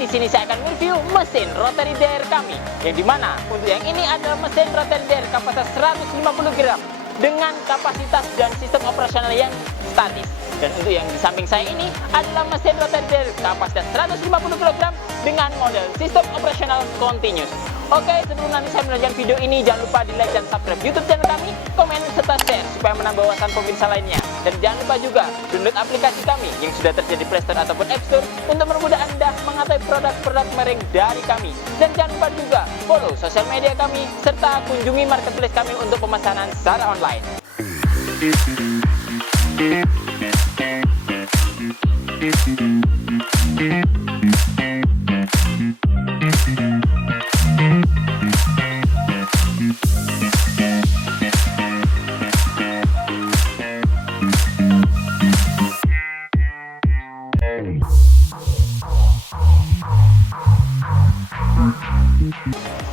di sini saya akan review mesin rotary dryer kami, yang dimana untuk yang ini adalah mesin rotary dryer kapasitas 150 gram dengan kapasitas dan sistem operasional yang statis. Dan untuk yang di samping saya ini adalah mesin rotary dryer kapasitas 150 kg dengan model sistem operasional continuous. Oke, sebelum nanti saya melanjutkan video ini, jangan lupa di like dan subscribe YouTube channel kami, komen serta share supaya menambah wawasan pemirsa lainnya. Dan jangan lupa juga download aplikasi kami yang sudah tersedia di Play Store ataupun App Store untuk mempermudah Anda mengetahui produk-produk merek dari kami. Dan jangan lupa juga follow sosial media kami serta kunjungi marketplace kami untuk pemesanan secara online.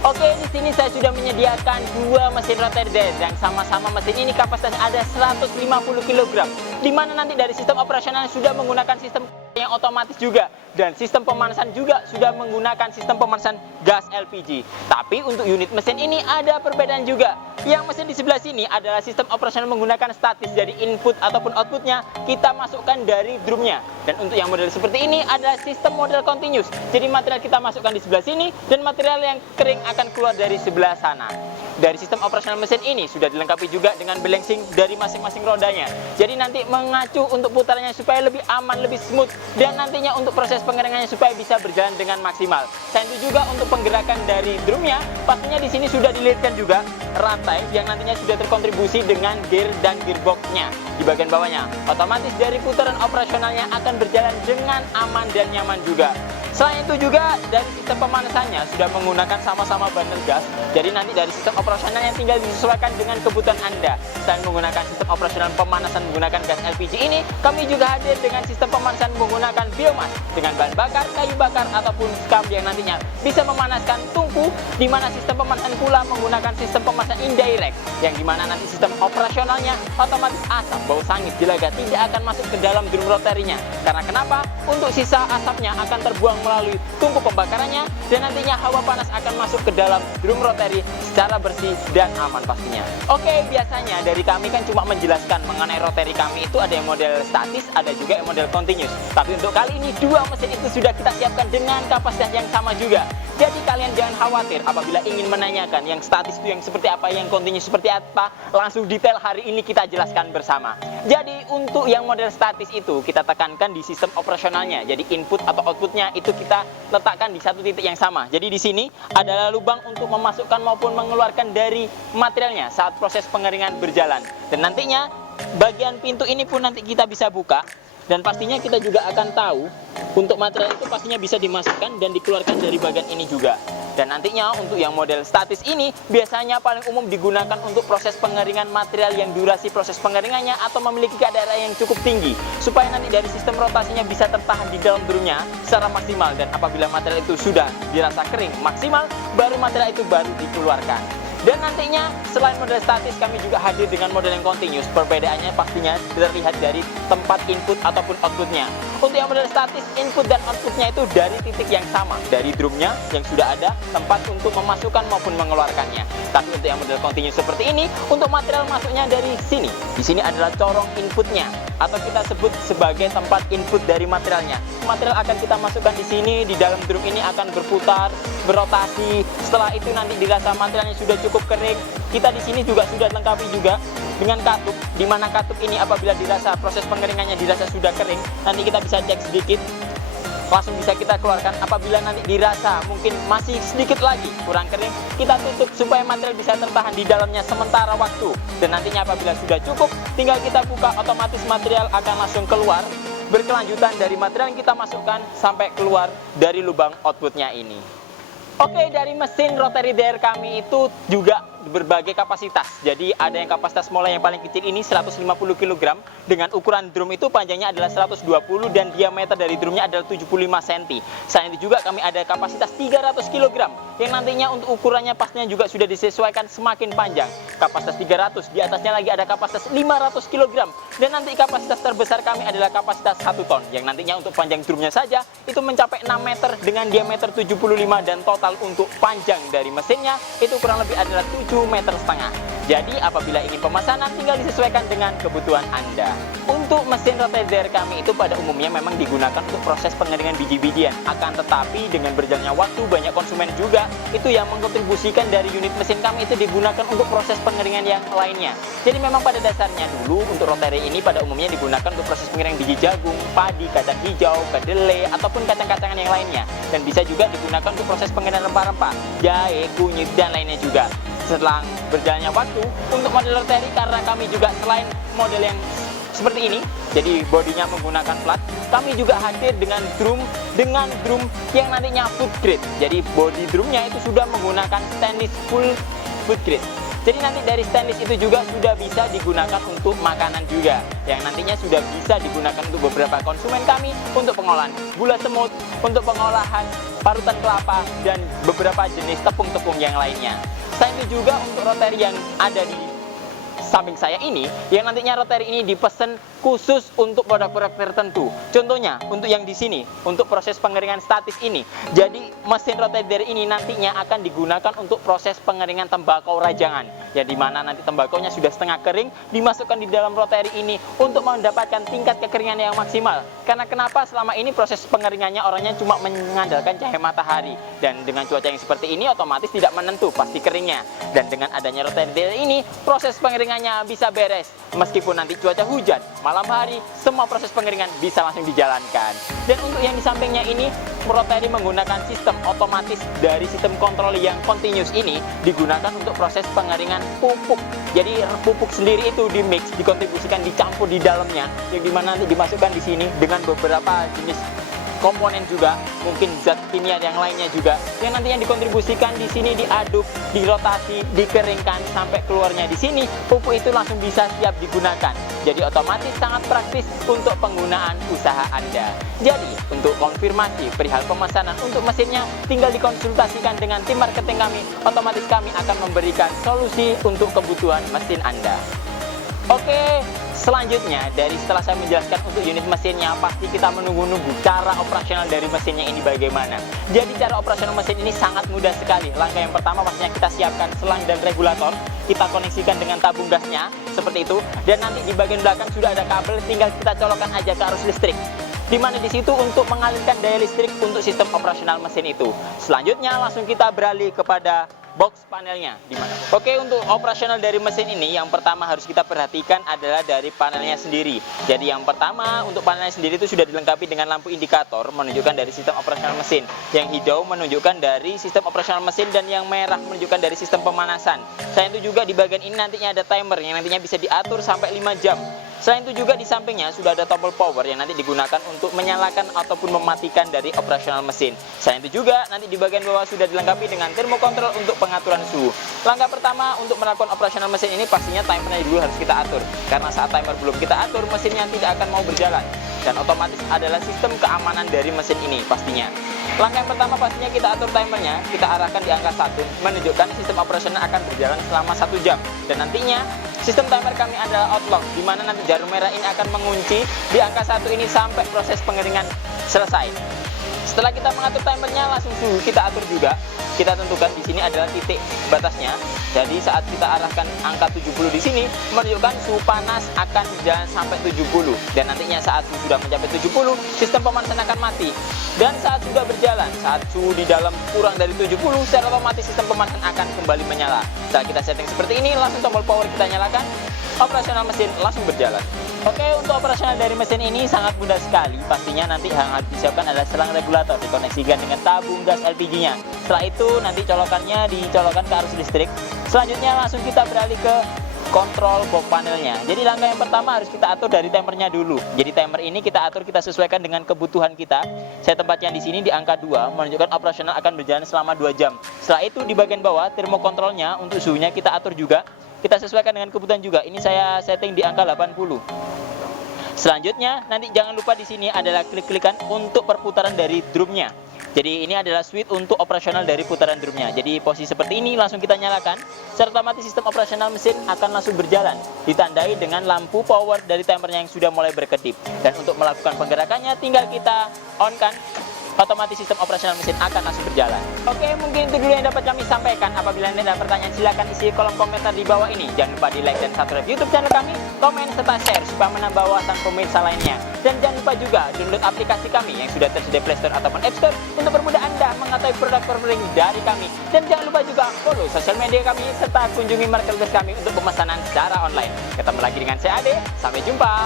Oke, di sini saya sudah menyediakan dua mesin rotary dryer yang sama-sama mesin ini kapasitasnya ada 150 kg. Di mana nanti dari sistem operasional sudah menggunakan sistem yang otomatis juga, dan sistem pemanasan juga sudah menggunakan sistem pemanasan gas LPG. Tapi untuk unit mesin ini ada perbedaan juga. Yang mesin di sebelah sini adalah sistem operasional menggunakan statis, jadi input ataupun outputnya kita masukkan dari drumnya. Dan untuk yang model seperti ini adalah sistem model continuous, jadi material kita masukkan di sebelah sini dan material yang kering akan keluar dari sebelah sana. Dari sistem operasional mesin ini sudah dilengkapi juga dengan balancing dari masing-masing rodanya, jadi nanti mengacu untuk putarannya supaya lebih aman, lebih smooth, dan nantinya untuk proses pengeringannya supaya bisa berjalan dengan maksimal. Selain itu juga untuk penggerakan dari drumnya, pastinya di sini sudah dililitkan juga rantai yang nantinya sudah terkontribusi dengan gear dan gearboxnya di bagian bawahnya. Otomatis dari putaran operasionalnya akan berjalan dengan aman dan nyaman juga. Selain itu juga dari sistem pemanasannya sudah menggunakan sama-sama bandel gas, jadi nanti dari sistem operasional yang tinggal disesuaikan dengan kebutuhan Anda. Selain menggunakan sistem operasional pemanasan menggunakan gas LPG ini, kami juga hadir dengan sistem pemanasan menggunakan biomas dengan bahan bakar, kayu bakar ataupun skam yang nantinya bisa memanaskan tungku, di mana sistem pemanasan pula menggunakan sistem pemanasan indirect, yang dimana nanti sistem operasionalnya otomatis asap bau sangit jelaga tidak akan masuk ke dalam drum rotary-nya. Karena kenapa? Untuk sisa asapnya akan terbuang melalui tungku pembakarannya, dan nantinya hawa panas akan masuk ke dalam drum rotary secara bersih dan aman pastinya. Oke, biasanya dari kami kan cuma menjelaskan mengenai rotary kami itu ada yang model statis, ada juga yang model continuous. Tapi untuk kali ini dua mesin itu sudah kita siapkan dengan kapasitas yang sama juga. Jadi kalian jangan khawatir apabila ingin menanyakan yang statis itu yang seperti apa, yang continuous seperti apa, langsung detail hari ini kita jelaskan bersama. Jadi untuk yang model statis itu kita tekankan di sistem operasionalnya, jadi input atau outputnya itu kita letakkan di satu titik yang sama. Jadi di sini adalah lubang untuk memasukkan maupun mengeluarkan dari materialnya saat proses pengeringan berjalan. Dan nantinya bagian pintu ini pun nanti kita bisa buka, dan pastinya kita juga akan tahu untuk material itu pastinya bisa dimasukkan dan dikeluarkan dari bagian ini juga. Dan nantinya untuk yang model statis ini biasanya paling umum digunakan untuk proses pengeringan material yang durasi proses pengeringannya atau memiliki kadar air yang cukup tinggi, supaya nanti dari sistem rotasinya bisa tertahan di dalam drumnya secara maksimal, dan apabila material itu sudah dirasa kering maksimal, baru material itu baru dikeluarkan. Dan nantinya selain model statis kami juga hadir dengan model yang continuous. Perbedaannya pastinya terlihat dari tempat input ataupun outputnya. Untuk yang model statis, input dan outputnya itu dari titik yang sama, dari drumnya yang sudah ada tempat untuk memasukkan maupun mengeluarkannya. Tapi untuk yang model continuous seperti ini, untuk material masuknya dari sini. Di sini adalah corong inputnya, atau kita sebut sebagai tempat input dari materialnya. Material akan kita masukkan di sini, di dalam drum ini akan berputar, berotasi. Setelah itu nanti dirasa materialnya sudah cukup kering, kita di sini juga sudah lengkapi juga dengan katup, di mana katup ini apabila dirasa proses pengeringannya dirasa sudah kering, nanti kita bisa cek sedikit, langsung bisa kita keluarkan. Apabila nanti dirasa mungkin masih sedikit lagi kurang kering, kita tutup supaya material bisa tertahan di dalamnya sementara waktu. Dan nantinya apabila sudah cukup, tinggal kita buka, otomatis material akan langsung keluar, berkelanjutan dari material yang kita masukkan sampai keluar dari lubang outputnya ini. Oke, dari mesin rotary dryer kami itu juga berbagai kapasitas. Jadi ada yang kapasitas mulai yang paling kecil ini 150 kg dengan ukuran drum itu panjangnya adalah 120 dan diameter dari drumnya adalah 75 cm. Selain itu juga kami ada kapasitas 300 kg yang nantinya untuk ukurannya pastinya juga sudah disesuaikan semakin panjang. Kapasitas 300, di atasnya lagi ada kapasitas 500 kg dan nanti kapasitas terbesar kami adalah kapasitas 1 ton yang nantinya untuk panjang drumnya saja itu mencapai 6 meter dengan diameter 75 dan total untuk panjang dari mesinnya itu kurang lebih adalah 7,5 meter. Jadi apabila ingin pemesanan tinggal disesuaikan dengan kebutuhan Anda. Untuk mesin rotizer kami itu pada umumnya memang digunakan untuk proses pengeringan biji-bijian. Akan tetapi dengan berjalannya waktu banyak konsumen juga itu yang mengkontribusikan dari unit mesin kami itu digunakan untuk proses pengeringan yang lainnya. Jadi memang pada dasarnya dulu untuk rotizer ini pada umumnya digunakan untuk proses pengeringan biji jagung, padi, kacang hijau, kedelai ataupun kacang-kacangan yang lainnya. Dan bisa juga digunakan untuk proses pengeringan rempah-rempah, jahe, kunyit dan lainnya juga. Setelah berjalannya waktu untuk model rotizer karena kami juga selain model yang seperti ini, jadi bodinya menggunakan flat, kami juga hadir dengan drum yang nantinya food grade. Jadi body drumnya itu sudah menggunakan stainless full food grade. Jadi nanti dari stainless itu juga sudah bisa digunakan untuk makanan juga, yang nantinya sudah bisa digunakan untuk beberapa konsumen kami untuk pengolahan gula semut, untuk pengolahan parutan kelapa dan beberapa jenis tepung-tepung yang lainnya. Selain itu juga untuk rotizer yang ada di samping saya ini, yang nantinya rotizer ini dipesan khusus untuk produk-produk tertentu. Contohnya untuk yang di sini, untuk proses pengeringan statis ini. Jadi mesin rotizer ini nantinya akan digunakan untuk proses pengeringan tembakau rajangan. Ya di mana nanti tembakaunya sudah setengah kering, dimasukkan di dalam rotizer ini untuk mendapatkan tingkat kekeringan yang maksimal. Karena kenapa selama ini proses pengeringannya orangnya cuma mengandalkan cahaya matahari, dan dengan cuaca yang seperti ini otomatis tidak menentu pasti keringnya. Dan dengan adanya rotizer ini proses pengeringannya bisa beres meskipun nanti cuaca hujan, malam hari, semua proses pengeringan bisa langsung dijalankan. Dan untuk yang di sampingnya ini, rotizer menggunakan sistem otomatis dari sistem kontrol yang continuous ini digunakan untuk proses pengeringan pupuk. Jadi pupuk sendiri itu dimix, dikontribusikan, dicampur di dalamnya, yang dimana nanti dimasukkan di sini dengan beberapa jenis komponen juga, mungkin zat kimia yang lainnya juga, yang nantinya dikontribusikan di sini, diaduk, dirotasi, dikeringkan sampai keluarnya di sini, pupuk itu langsung bisa siap digunakan. Jadi otomatis sangat praktis untuk penggunaan usaha Anda. Jadi untuk konfirmasi perihal pemesanan untuk mesinnya tinggal dikonsultasikan dengan tim marketing kami, otomatis kami akan memberikan solusi untuk kebutuhan mesin Anda. Oke, selanjutnya dari setelah saya menjelaskan untuk unit mesinnya, pasti kita menunggu-nunggu cara operasional dari mesinnya ini bagaimana. Jadi cara operasional mesin ini sangat mudah sekali. Langkah yang pertama pastinya kita siapkan selang dan regulator, kita koneksikan dengan tabung gasnya seperti itu, dan nanti di bagian belakang sudah ada kabel, tinggal kita colokkan aja ke arus listrik, dimana di situ untuk mengalirkan daya listrik untuk sistem operasional mesin itu. Selanjutnya langsung kita beralih kepada box panelnya dimana. Oke, untuk operasional dari mesin ini yang pertama harus kita perhatikan adalah dari panelnya sendiri. Jadi yang pertama untuk panelnya sendiri itu sudah dilengkapi dengan lampu indikator menunjukkan dari sistem operasional mesin. Yang hijau menunjukkan dari sistem operasional mesin dan yang merah menunjukkan dari sistem pemanasan. Selain itu juga di bagian ini nantinya ada timer yang nantinya bisa diatur sampai 5 jam. Selain itu juga di sampingnya sudah ada tombol power yang nanti digunakan untuk menyalakan ataupun mematikan dari operasional mesin. Selain itu juga nanti di bagian bawah sudah dilengkapi dengan termokontrol untuk pengaturan suhu. Langkah pertama untuk melakukan operasional mesin ini pastinya timernya dulu harus kita atur. Karena saat timer belum kita atur, mesinnya tidak akan mau berjalan. Dan otomatis adalah sistem keamanan dari mesin ini pastinya. Langkah yang pertama pastinya kita atur timernya, kita arahkan di angka 1, menunjukkan sistem operasional akan berjalan selama 1 jam. Dan nantinya sistem timer kami adalah outlock, di mana nanti jarum merah ini akan mengunci di angka 1 ini sampai proses pengeringan selesai. Setelah kita mengatur timernya, langsung suhu kita atur juga. Kita tentukan di sini adalah titik batasnya. Jadi saat kita arahkan angka 70 di sini menunjukkan suhu panas akan berjalan sampai 70. Dan nantinya saat suhu sudah mencapai 70, sistem pemanasan akan mati. Dan saat sudah berjalan, saat suhu di dalam kurang dari 70, secara otomatis sistem pemanasan akan kembali menyala. Setelah kita setting seperti ini, langsung tombol power kita nyalakan, operasional mesin langsung berjalan. Oke, untuk operasional dari mesin ini sangat mudah sekali. Pastinya nanti yang harus disiapkan adalah selang regulator, dikoneksikan dengan tabung gas LPG-nya. Setelah itu nanti colokannya dicolokkan ke arus listrik. Selanjutnya langsung kita beralih ke kontrol box panelnya. Jadi langkah yang pertama harus kita atur dari timernya dulu. Jadi timer ini kita atur, kita sesuaikan dengan kebutuhan kita. Saya tempatkan di sini di angka 2, menunjukkan operasional akan berjalan selama 2 jam. Setelah itu di bagian bawah termokontrolnya untuk suhunya kita atur juga. Kita sesuaikan dengan kebutuhan juga. Ini saya setting di angka 80. Selanjutnya nanti jangan lupa di sini adalah klik-klikan untuk perputaran dari drumnya. Jadi ini adalah switch untuk operasional dari putaran drumnya. Jadi posisi seperti ini langsung kita nyalakan. Secara otomatis sistem operasional mesin akan langsung berjalan. Ditandai dengan lampu power dari timernya yang sudah mulai berkedip. Dan untuk melakukan penggerakannya tinggal kita on kan. Otomatis sistem operasional mesin akan langsung berjalan. Oke, mungkin itu dulu yang dapat kami sampaikan. Apabila Anda ada pertanyaan, silakan isi kolom komentar di bawah ini. Jangan lupa di like dan subscribe YouTube channel kami, komen serta share supaya menambah wawasan pemirsa lainnya. Dan jangan lupa juga download aplikasi kami yang sudah tersedia Play Store ataupun App Store untuk mempermudah Anda mengetahui produk-produk dari kami. Dan jangan lupa juga follow sosial media kami serta kunjungi marketplace kami untuk pemesanan secara online. Ketemu lagi dengan saya Ade, sampai jumpa.